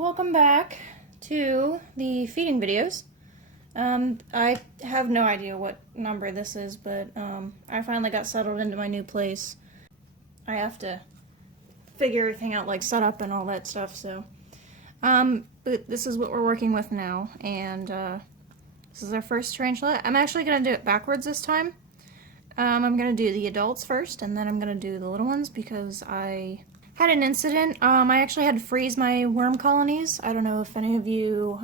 welcome back to the feeding videos. I have no idea what number this is, but I finally got settled into my new place. I have to figure everything out, like setup and all that stuff, so. But this is what we're working with now, and this is our first tarantula. I'm actually going to do it backwards this time. I'm going to do the adults first, and then I'm going to do the little ones because I had an incident. I actually had to freeze my worm colonies. I don't know if any of you,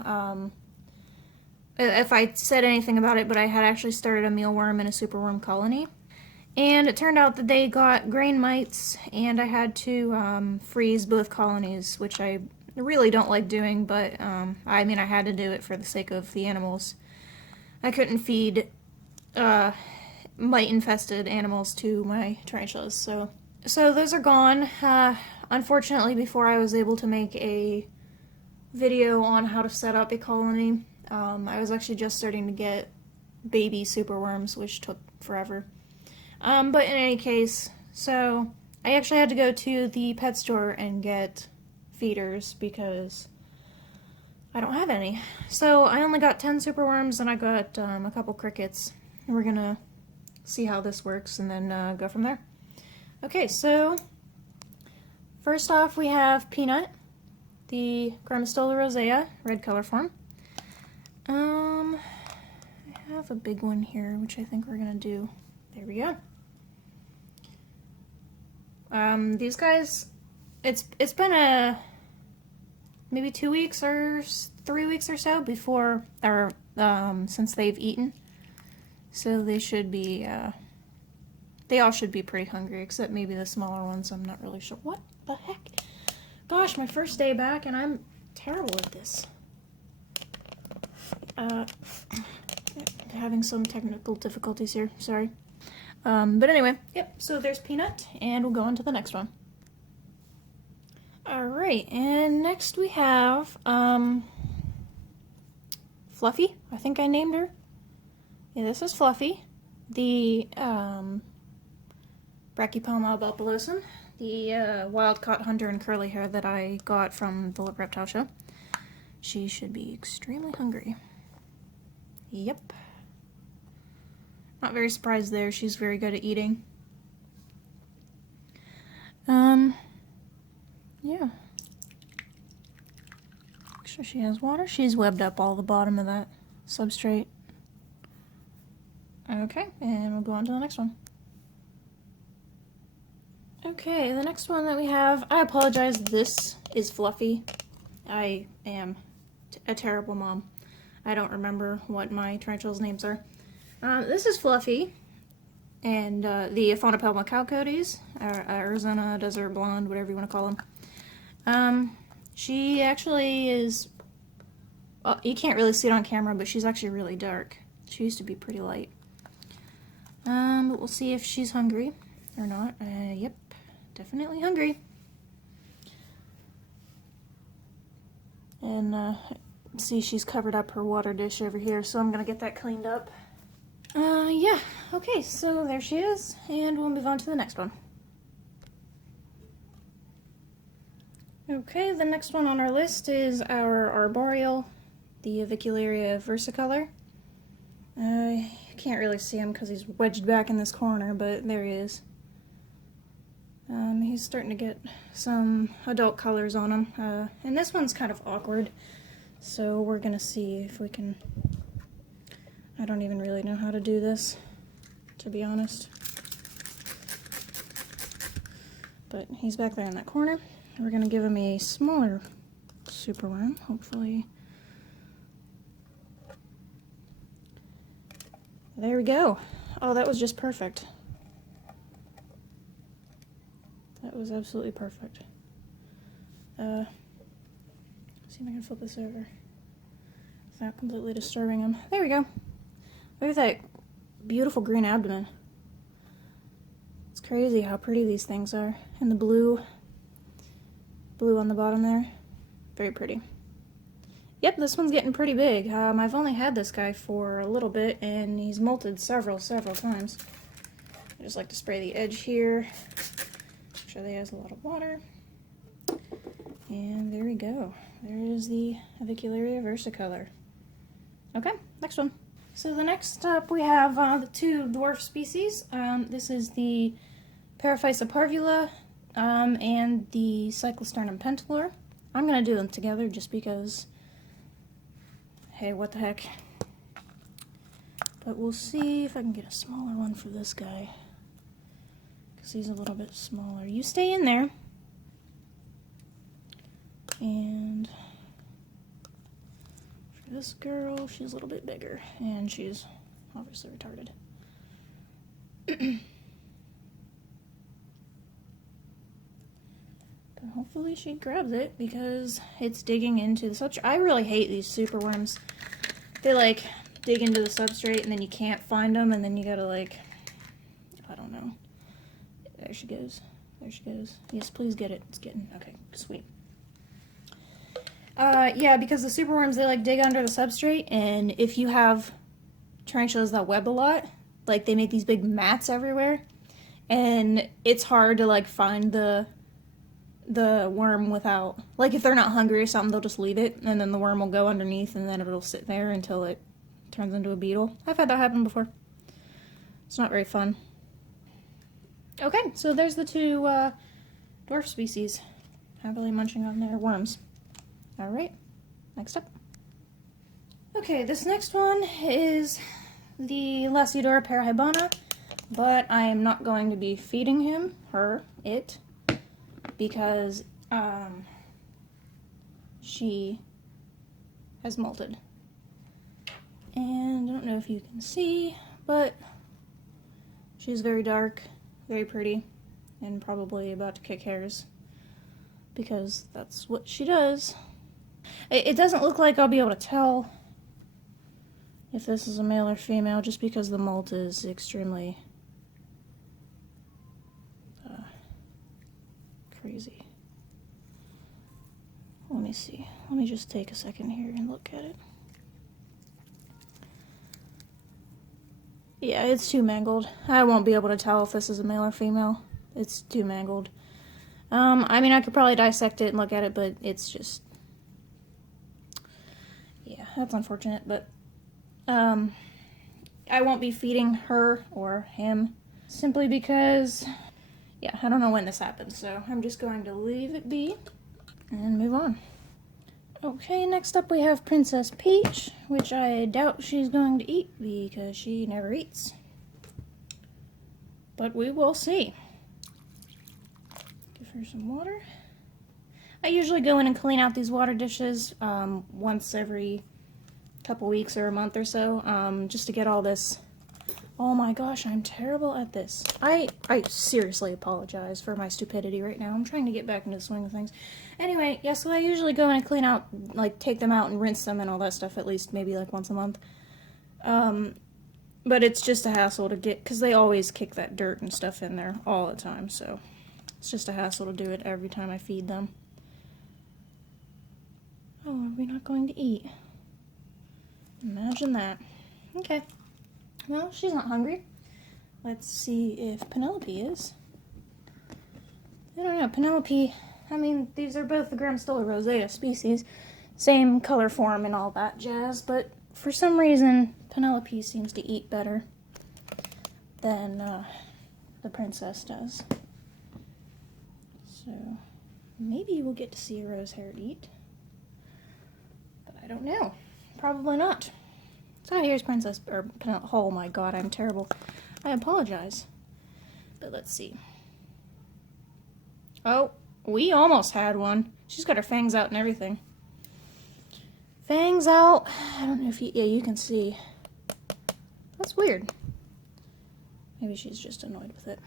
if I said anything about it, but I had actually started a mealworm and a superworm colony. And it turned out that they got grain mites, and I had to freeze both colonies, which I really don't like doing, but I mean, I had to do it for the sake of the animals. I couldn't feed mite-infested animals to my tarantulas, so those are gone. Unfortunately, before I was able to make a video on how to set up a colony, I was actually just starting to get baby superworms, which took forever. But in any case, so I actually had to go to the pet store and get feeders because I don't have any. So I only got 10 superworms and I got a couple crickets. And we're gonna see how this works and then go from there. Okay, so first off we have Peanut, the Grammostola rosea, red color form. I have a big one here, which I think we're gonna do. There we go. These guys, it's been maybe 2 weeks or 3 weeks or so before, or since they've eaten. So they should be, they all should be pretty hungry, except maybe the smaller ones. I'm not really sure. What the heck? Gosh, my first day back, and I'm terrible at this. Having some technical difficulties here. Sorry. But anyway, yep. So there's Peanut, and we'll go on to the next one. All right, and next we have Fluffy. I think I named her. Yeah, this is Fluffy, the Brachypelma albopilosum, the wild-caught hunter and curly hair that I got from the reptile show. She should be extremely hungry. Yep. Not very surprised there. She's very good at eating. Yeah. Make sure she has water. She's webbed up all the bottom of that substrate. Okay, and we'll go on to the next one. Okay, the next one that we have, I apologize, this is Fluffy. I am a terrible mom. I don't remember what my tarantula's names are. This is Fluffy, and the Aphonopelma cowcodes, Arizona Desert Blonde, whatever you want to call them. She actually is, well, you can't really see it on camera, but she's actually really dark. She used to be pretty light. But we'll see if she's hungry or not. Yep, definitely hungry. And see, she's covered up her water dish over here, so I'm gonna get that cleaned up. Yeah, okay, so there she is, and we'll move on to the next one. Okay, the next one on our list is our Arboreal, the Avicularia versicolor. I can't really see him because he's wedged back in this corner, but there he is. He's starting to get some adult colors on him, and this one's kind of awkward, so we're gonna see if we can. I don't even really know how to do this, to be honest. But he's back there in that corner. We're gonna give him a smaller superworm, hopefully. There we go. Oh, that was just perfect. That was absolutely perfect. See if I can flip this over without completely disturbing him. There we go. Look at that beautiful green abdomen. It's crazy how pretty these things are. And the blue on the bottom there. Very pretty. Yep, this one's getting pretty big. I've only had this guy for a little bit, and he's molted several times. I just like to spray the edge here. Make sure that he has a lot of water. And there we go. There is the Avicularia versicolor. Okay, next one. So the next up we have the two dwarf species. This is the Paraphysa parvula and the Cyclosternum pentalure. I'm going to do them together just because, hey, what the heck. But we'll see if I can get a smaller one for this guy, because he's a little bit smaller. You stay in there. And for this girl, she's a little bit bigger, and she's obviously retarded. But hopefully she grabs it, because it's digging into the substrate. I really hate these super worms. They like dig into the substrate and then you can't find them, and then you gotta like, I don't know. There she goes. There she goes. Yes, please get it. It's getting, okay, sweet. Yeah, because the superworms, they like dig under the substrate, and if you have tarantulas that web a lot, like they make these big mats everywhere, and it's hard to like find the worm without, like if they're not hungry or something, they'll just leave it, and then the worm will go underneath, and then it'll sit there until it turns into a beetle. I've had that happen before. It's not very fun. Okay, so there's the two dwarf species happily munching on their worms. Alright, next up. Okay, this next one is the Lasiodora parahybana, but I am not going to be feeding him, her, it, because she has molted. And I don't know if you can see, but she's very dark, very pretty, and probably about to kick hairs, because that's what she does. It doesn't look like I'll be able to tell if this is a male or female, just because the molt is extremely crazy. Let me see. Let me just take a second here and look at it. Yeah, it's too mangled. I won't be able to tell if this is a male or female. It's too mangled. I mean, I could probably dissect it and look at it, but it's just... yeah, that's unfortunate, but... I won't be feeding her or him, simply because... yeah, I don't know when this happened, so I'm just going to leave it be and move on. Okay, next up we have Princess Peach, which I doubt she's going to eat because she never eats. But we will see. Give her some water. I usually go in and clean out these water dishes once every couple weeks or a month or so, just to get all this. Oh my gosh, I'm terrible at this. I seriously apologize for my stupidity right now. I'm trying to get back into the swing of things. Anyway, yeah, so I usually go in and clean out, like, take them out and rinse them and all that stuff at least maybe, like, once a month. But it's just a hassle to get, because they always kick that dirt and stuff in there all the time, so it's just a hassle to do it every time I feed them. Oh, are we not going to eat? Imagine that. Okay. Well, she's not hungry. Let's see if Penelope is. I don't know. Penelope, I mean, these are both the Gramstola rosea species. Same color form and all that jazz, but for some reason, Penelope seems to eat better than the princess does. So, maybe we'll get to see a rose-haired eat. But I don't know. Probably not. So here's Princess, or Penelope. Oh my god, I'm terrible. I apologize. But let's see. Oh, we almost had one. She's got her fangs out and everything. Fangs out. I don't know if you, yeah, you can see. That's weird. Maybe she's just annoyed with it.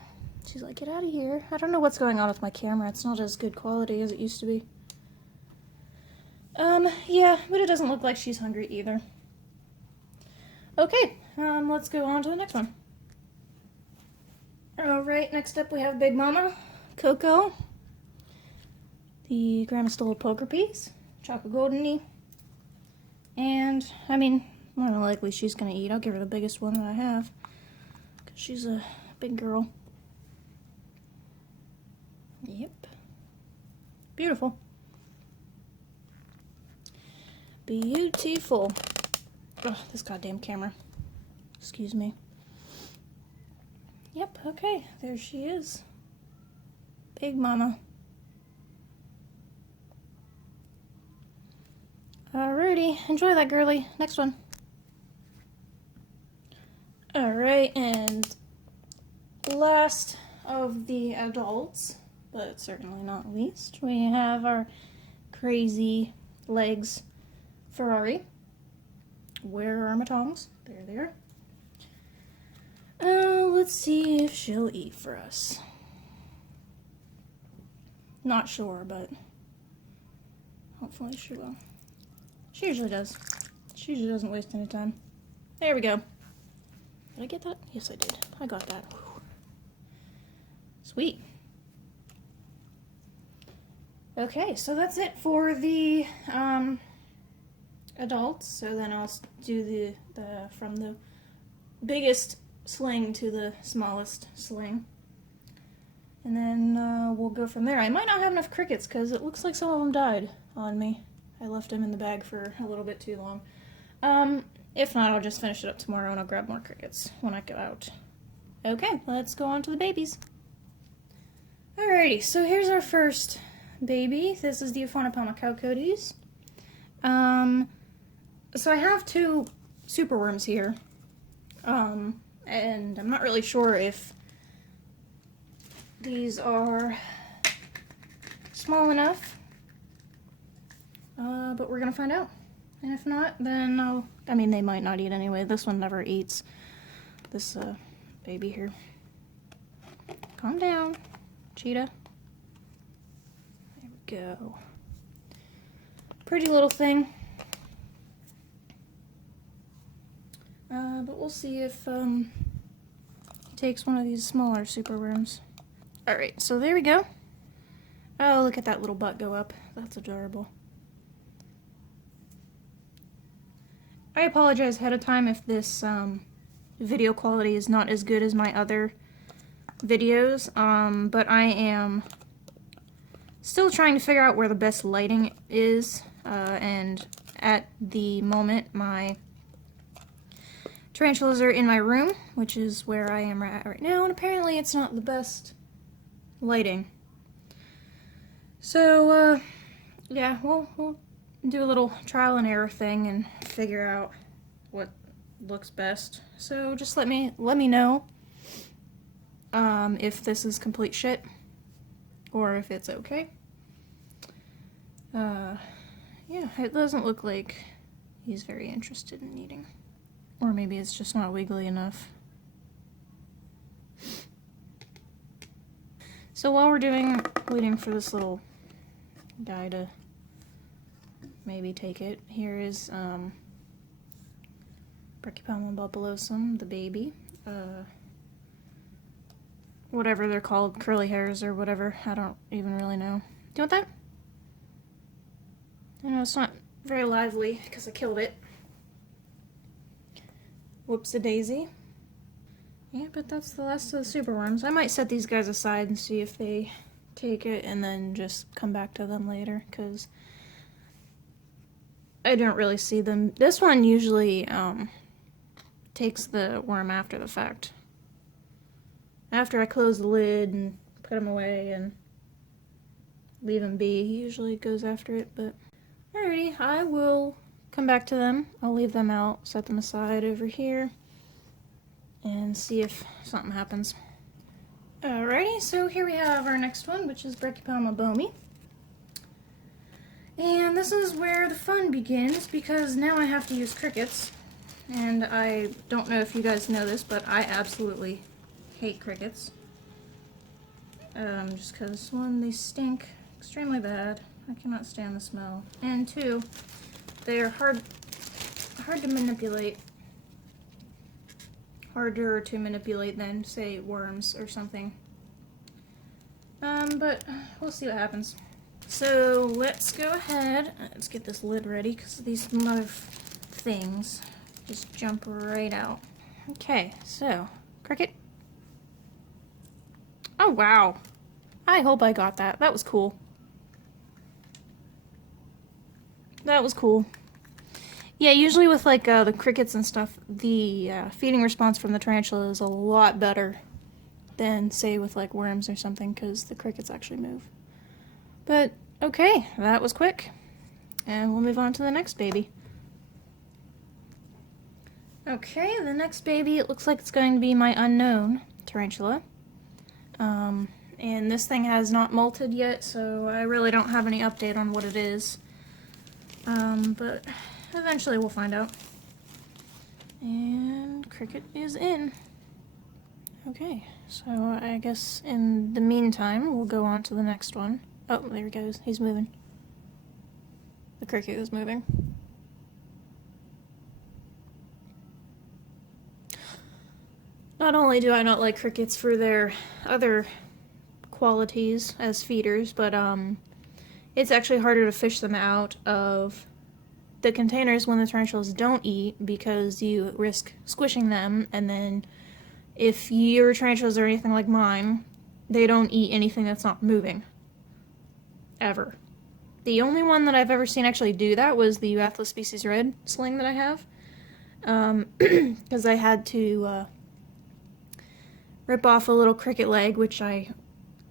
She's like, get out of here. I don't know what's going on with my camera. It's not as good quality as it used to be. Yeah, but it doesn't look like she's hungry either. Okay, let's go on to the next one. Alright, next up we have Big Mama, Coco, the Gramstola poker piece, Choco Goldeny, and, I mean, more than likely she's gonna eat. I'll give her the biggest one that I have, because she's a big girl. Yep. Beautiful. Beautiful. Oh, this goddamn camera. Excuse me. Yep, okay, there she is. Big mama. Alrighty, enjoy that, girly. Next one. Alright, and last of the adults, but certainly not least, we have our crazy legs Ferrari. Where are my tongs? There they are. Let's see if she'll eat for us. Not sure, but hopefully she will. She usually does. She usually doesn't waste any time. There we go. Did I get that? Yes, I did. I got that. Whew. Sweet. Okay, so that's it for the adults. So then I'll do the from the biggest sling to the smallest sling. And then we'll go from there. I might not have enough crickets because it looks like some of them died on me. I left them in the bag for a little bit too long. If not, I'll just finish it up tomorrow and I'll grab more crickets when I go out. Okay, let's go on to the babies. Alrighty, so here's our first baby. This is the Aphanopelma caucodes. So I have two superworms here. And I'm not really sure if these are small enough, but we're gonna find out. And if not, then I mean, they might not eat anyway. This one never eats. This baby here. Calm down, cheetah. There we go. Pretty little thing. But we'll see if he takes one of these smaller superworms. Alright, so there we go. Oh, look at that little butt go up. That's adorable. I apologize ahead of time if this video quality is not as good as my other videos, but I am still trying to figure out where the best lighting is, and at the moment my tarantulas are in my room, which is where I am at right now, and apparently it's not the best lighting. So, yeah, we'll do a little trial and error thing and figure out what looks best. So just let me know if this is complete shit or if it's okay. Yeah, it doesn't look like he's very interested in eating. Or maybe it's just not wiggly enough. So while we're waiting for this little guy to maybe take it, here is Brachypelma bulbulosum, the baby. Whatever they're called, curly hairs or whatever, I don't even really know. Do you want that? I know it's not very lively because I killed it. Whoops-a-daisy. Yeah, but that's the last of the superworms. I might set these guys aside and see if they take it and then just come back to them later, because I don't really see them. This one usually takes the worm after the fact. After I close the lid and put him away and leave him be, he usually goes after it, but alrighty, I will come back to them. I'll leave them out, set them aside over here, and see if something happens. Alrighty, so here we have our next one, which is Brachypelma bomi. And this is where the fun begins, because now I have to use crickets. And I don't know if you guys know this, but I absolutely hate crickets. Just because, one, they stink extremely bad. I cannot stand the smell. And two, they are hard to manipulate. Harder to manipulate than, say, worms or something. But we'll see what happens. So let's go ahead. Let's get this lid ready because these mother things just jump right out. Okay, so cricket. Oh wow! I hope I got that. That was cool. That was cool. Yeah, usually with like the crickets and stuff, the feeding response from the tarantula is a lot better than say with like worms or something, because the crickets actually move. But okay, that was quick. And we'll move on to the next baby. Okay, the next baby, it looks like it's going to be my unknown tarantula. And this thing has not molted yet, so I really don't have any update on what it is. But eventually we'll find out. And cricket is in. Okay, so I guess in the meantime, we'll go on to the next one. Oh, there he goes. He's moving. The cricket is moving. Not only do I not like crickets for their other qualities as feeders, but it's actually harder to fish them out of the containers when the tarantulas don't eat, because you risk squishing them, and then if your tarantulas are anything like mine, they don't eat anything that's not moving. Ever. The only one that I've ever seen actually do that was the Euathlus species red sling that I have. Because I had to rip off a little cricket leg, which I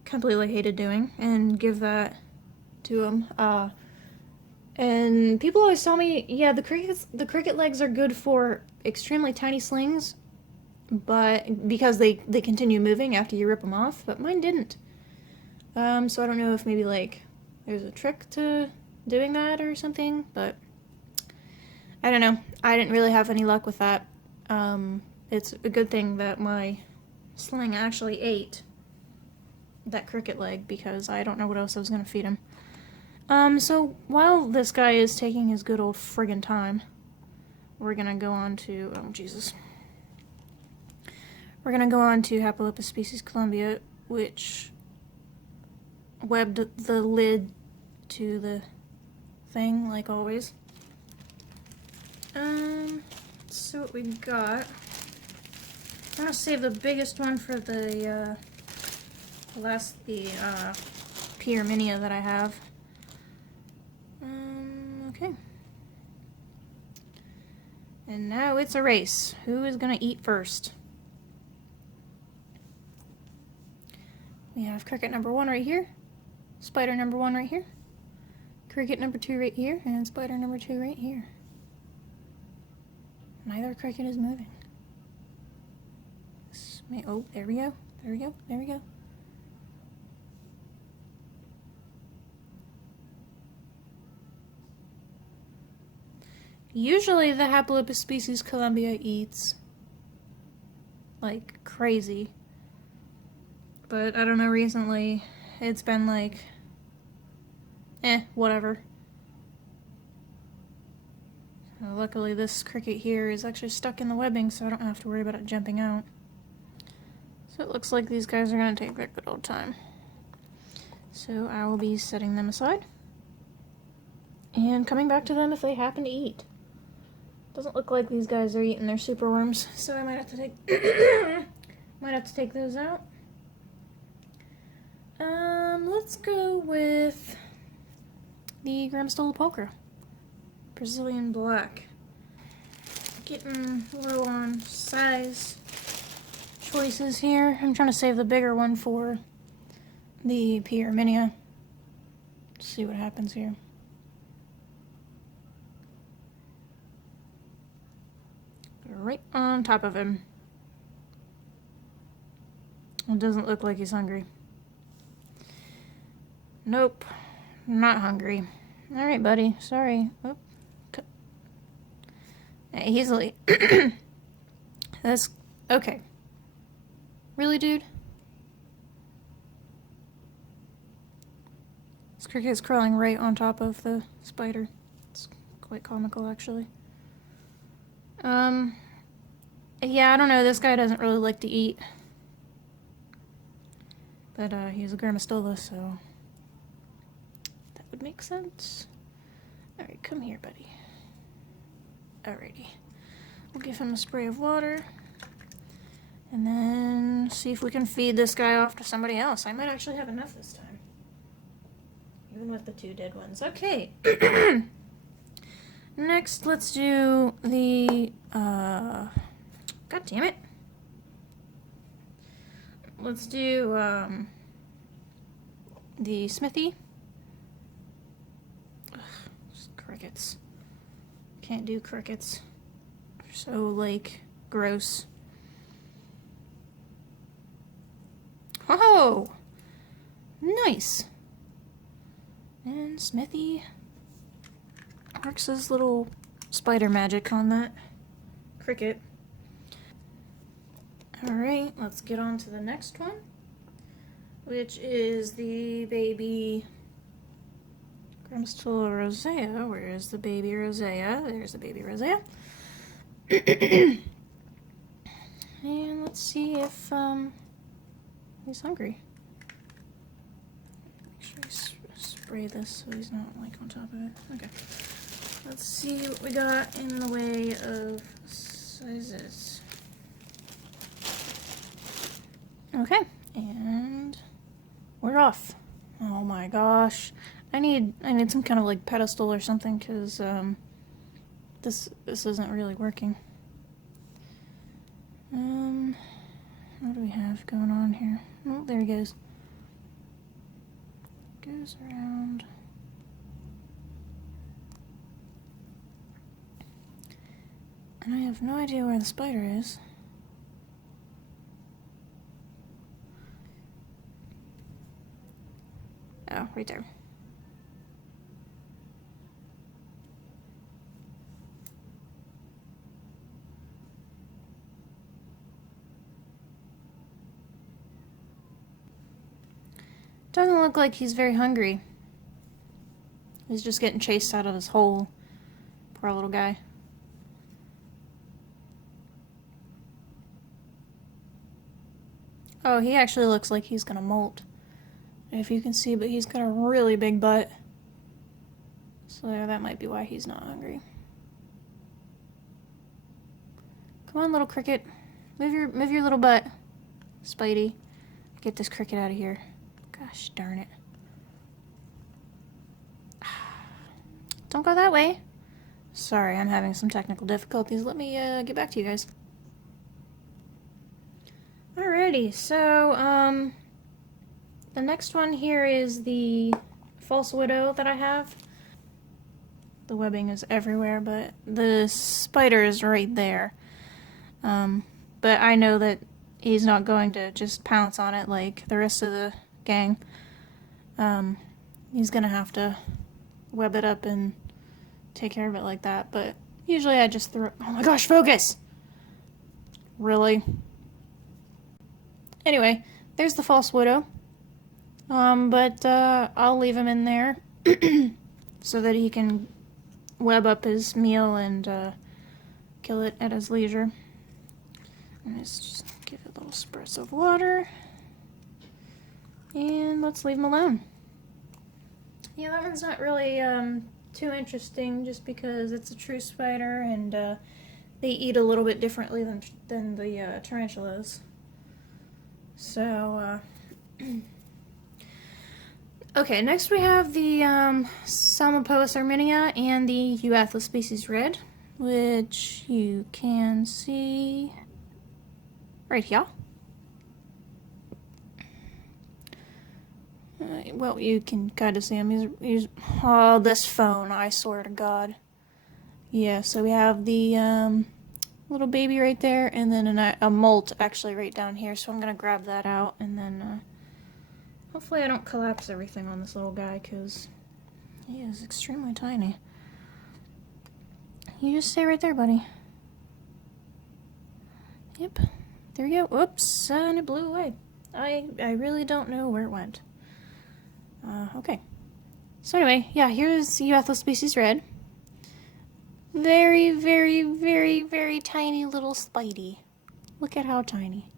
completely hated doing, and give that to him. And people always tell me, yeah, the cricket legs are good for extremely tiny slings, but because they continue moving after you rip them off, but mine didn't. So I don't know if maybe like there's a trick to doing that or something, but I don't know. I didn't really have any luck with that. It's a good thing that my sling actually ate that cricket leg, because I don't know what else I was going to feed him. So while this guy is taking his good old friggin' time, we're going to go on to, oh Jesus. We're going to go on to Haplolepis species Columbia, which webbed the lid to the thing, like always. Let's see what we got. I'm gonna save the biggest one for the Pierminia that I have. Okay. And now it's a race. Who is gonna eat first? We have cricket number 1 right here, spider number 1 right here, cricket number 2 right here, and spider number 2 right here. Neither cricket is moving. Oh, there we go. There we go. There we go. Usually the Haplolepis species Columbia eats like crazy. But I don't know, recently it's been like, whatever. Luckily this cricket here is actually stuck in the webbing, so I don't have to worry about it jumping out. So it looks like these guys are going to take their good old time. So I will be setting them aside and coming back to them if they happen to eat. Doesn't look like these guys are eating their superworms, so I might have to take those out. Let's go with the Gramstola pulchra, Brazilian black. Getting low on size choices here. I'm trying to save the bigger one for the Pierminia. See what happens here. Right on top of him. It doesn't look like he's hungry. Nope, not hungry. Alright, buddy, sorry. Oh. Easily. That's okay. Really, dude? This cricket is crawling right on top of the spider. It's quite comical, actually. Yeah, I don't know. This guy doesn't really like to eat. But, he's a Gramstola, so that would make sense. Alright, come here, buddy. Alrighty. We'll give him a spray of water. And then see if we can feed this guy off to somebody else. I might actually have enough this time. Even with the 2 dead ones. Okay. Next, let's do the, God damn it. Let's do, the smithy. Ugh, just crickets. Can't do crickets. They're so, like, gross. Oh! Nice! And smithy works his little spider magic on that cricket. Alright, let's get on to the next one, which is the baby Tarantula rosea. Where is the baby rosea? There's the baby rosea. And let's see if he's hungry. Make sure I spray this so he's not like on top of it. Okay. Let's see what we got in the way of sizes. Okay, and we're off. Oh my gosh. I need some kind of like pedestal or something, because this isn't really working. What do we have going on here? Oh, there he goes. Goes around. And I have no idea where the spider is. Oh, right there. Doesn't look like he's very hungry. He's just getting chased out of his hole. Poor little guy. Oh, he actually looks like he's gonna molt. If you can see, but he's got a really big butt. So that might be why he's not hungry. Come on, little cricket. Move your little butt. Spidey. Get this cricket out of here. Gosh darn it. Don't go that way. Sorry, I'm having some technical difficulties. Let me get back to you guys. Alrighty, so the next one here is the false widow that I have. The webbing is everywhere, but the spider is right there. But I know that he's not going to just pounce on it like the rest of the gang. He's gonna have to web it up and take care of it like that, but usually I just throw— oh my gosh, focus! Really? Anyway, there's the false widow. But I'll leave him in there so that he can web up his meal and kill it at his leisure. And let's just give it little spurts of water. And let's leave him alone. Yeah, that one's not really too interesting just because it's a true spider and they eat a little bit differently than the tarantulas. So, okay, next we have the Salmopoeus armenia and the Euathlus species red, which you can see right here. Well, you can kind of see him. He's oh, this phone, I swear to God. Yeah, so we have the little baby right there, and then a molt actually right down here, so I'm going to grab that out, and then hopefully I don't collapse everything on this little guy, because he is extremely tiny. You just stay right there, buddy. Yep, there you go. Whoops, and it blew away. I really don't know where it went. Okay. So anyway, yeah, here's Euathlus species red. Very, very, very, very tiny little Spidey. Look at how tiny.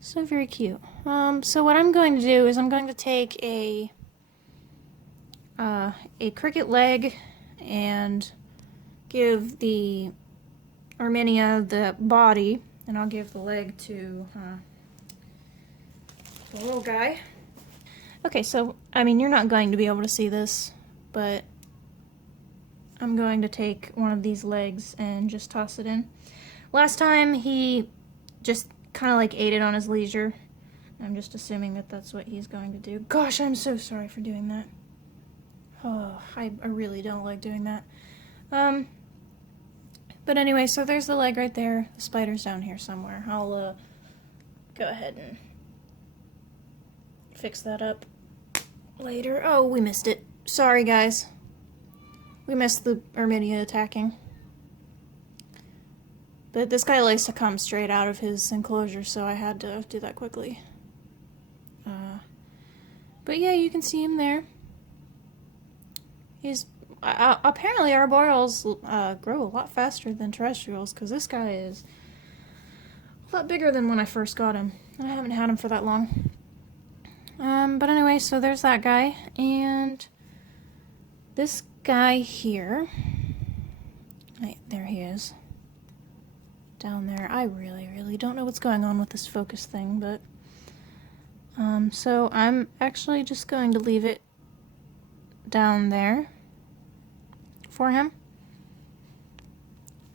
So very cute. So what I'm going to do is I'm going to take a cricket leg and give the Armenia the body, and I'll give the leg to the little guy. Okay, so, I mean, you're not going to be able to see this, but I'm going to take one of these legs and just toss it in. Last time he just kind of like ate it on his leisure. I'm just assuming that that's what he's going to do. Gosh, I'm so sorry for doing that. Oh, I really don't like doing that. But anyway, so there's the leg right there. The spider's down here somewhere. I'll go ahead and fix that up later. Oh, we missed it. Sorry, guys. We missed the Arminia attacking. But this guy likes to come straight out of his enclosure, so I had to do that quickly. But yeah, you can see him there. He's apparently arboreals grow a lot faster than terrestrials, because this guy is a lot bigger than when I first got him. I haven't had him for that long. But anyway, so there's that guy, and this guy here. Right, there he is. Down there. I really don't know what's going on with this focus thing, but so I'm actually just going to leave it down there for him.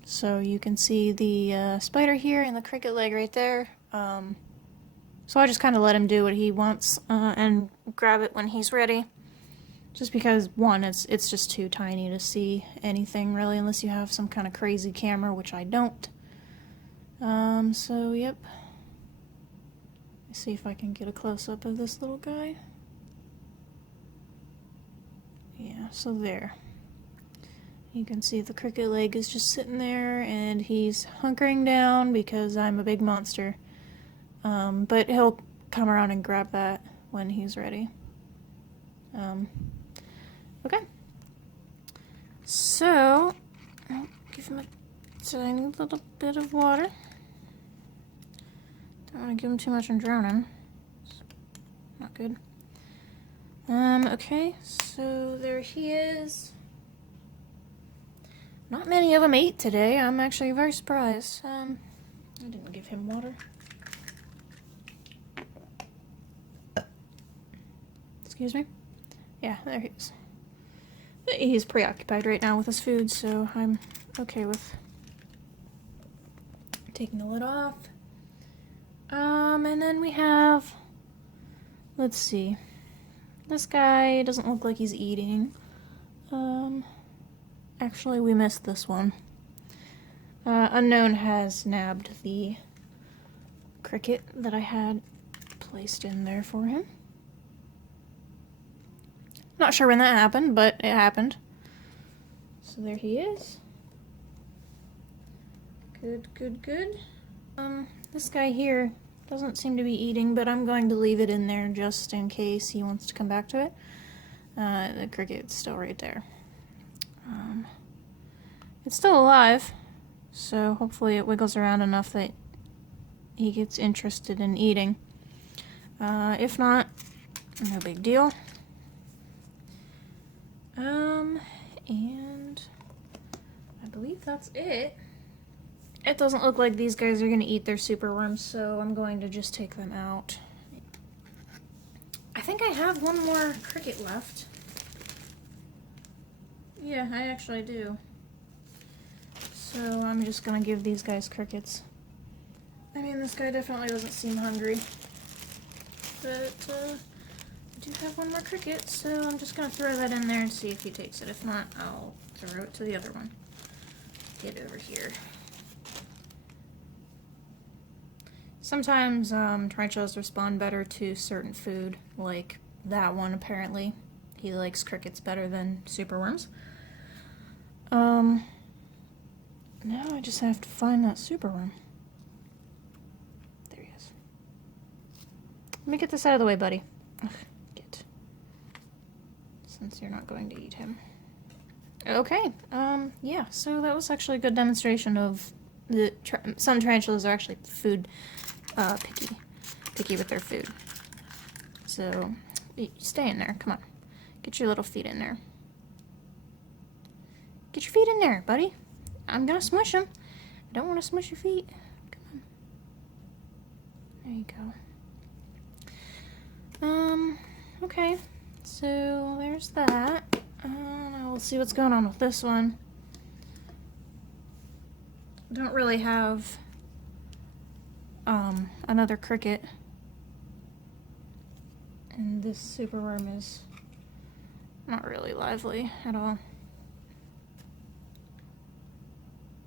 So you can see the spider here and the cricket leg right there. So I just kind of let him do what he wants and grab it when he's ready. Just because, one, it's just too tiny to see anything really, unless you have some kind of crazy camera, which I don't. So yep. Let's see if I can get a close-up of this little guy. Yeah, so there. You can see the cricket leg is just sitting there, and he's hunkering down because I'm a big monster. But he'll come around and grab that when he's ready. Okay. So, I'll give him a tiny little bit of water. Don't want to give him too much and drown him. It's not good. Okay, so there he is. Not many of them ate today. I'm actually very surprised. I didn't give him water. Excuse me? Yeah, there he is. He's preoccupied right now with his food, so I'm okay with taking the lid off. And then we have, let's see, this guy doesn't look like he's eating. Actually, we missed this one. Unknown has nabbed the cricket that I had placed in there for him. Not sure when that happened, but it happened. So there he is. Good. This guy here doesn't seem to be eating, but I'm going to leave it in there just in case he wants to come back to it. The cricket's still right there. It's still alive, so hopefully it wiggles around enough that he gets interested in eating. If not, no big deal. And I believe that's it. It doesn't look like these guys are going to eat their super worms, so I'm going to just take them out. I think I have one more cricket left. Yeah, I actually do. So I'm just going to give these guys crickets. I mean, this guy definitely doesn't seem hungry. But, I do have one more cricket, so I'm just going to throw that in there and see if he takes it. If not, I'll throw it to the other one. Get over here. Sometimes tarantulas respond better to certain food, like that one apparently. He likes crickets better than superworms. Now I just have to find that superworm. There he is. Let me get this out of the way, buddy. Ugh, get. Since you're not going to eat him. Okay, yeah, so that was actually a good demonstration of some tarantulas are actually food picky with their food. So, stay in there, come on. Get your little feet in there. Get your feet in there, buddy. I'm gonna smush them. I don't want to smush your feet. Come on. There you go. Okay, so there's that. I we'll see what's going on with this one. Don't really have another cricket, and this superworm is not really lively at all.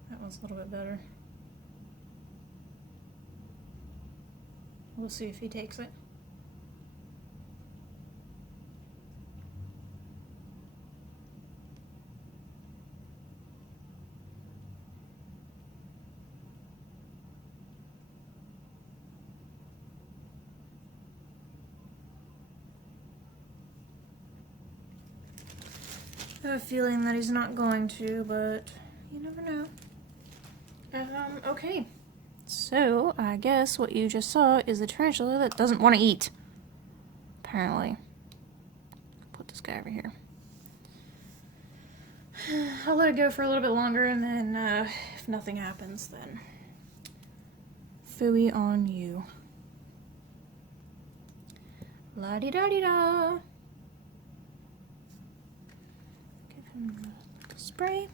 That one's a little bit better. We'll see if he takes it. I have a feeling that he's not going to, but you never know. Okay. So, I guess what you just saw is a tarantula that doesn't want to eat. Apparently. Put this guy over here. I'll let it go for a little bit longer, and then, if nothing happens, then phooey on you. La-di-da-di-da. Give him a spray.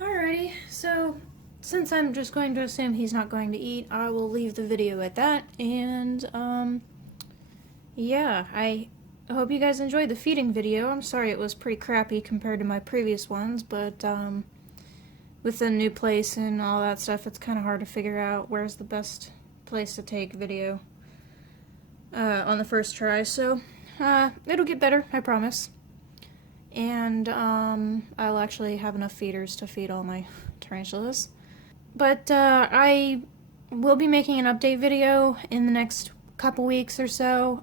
Alrighty, so since I'm just going to assume he's not going to eat, I will leave the video at that, and, yeah, I hope you guys enjoyed the feeding video. I'm sorry it was pretty crappy compared to my previous ones, but, with the new place and all that stuff, it's kind of hard to figure out where's the best place to take video, on the first try, so, it'll get better, I promise. And, I'll actually have enough feeders to feed all my tarantulas. But, I will be making an update video in the next couple weeks or so,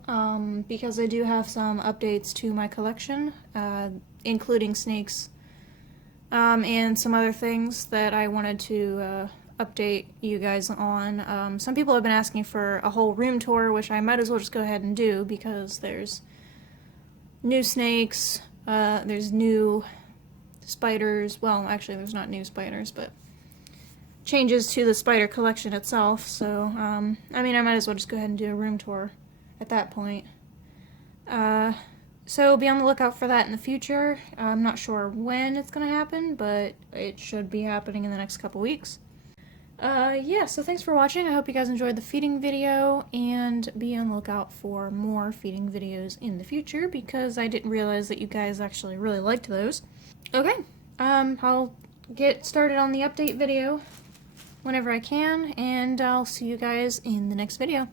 because I do have some updates to my collection, including snakes, and some other things that I wanted to, update you guys on. Some people have been asking for a whole room tour, which I might as well just go ahead and do, because there's new snakes, there's new spiders. Well, actually there's not new spiders, but changes to the spider collection itself, so, I mean, I might as well just go ahead and do a room tour at that point. So be on the lookout for that in the future. I'm not sure when it's gonna happen, but it should be happening in the next couple weeks. Yeah, so thanks for watching. I hope you guys enjoyed the feeding video, and be on the lookout for more feeding videos in the future, because I didn't realize that you guys actually really liked those. Okay, I'll get started on the update video whenever I can, and I'll see you guys in the next video.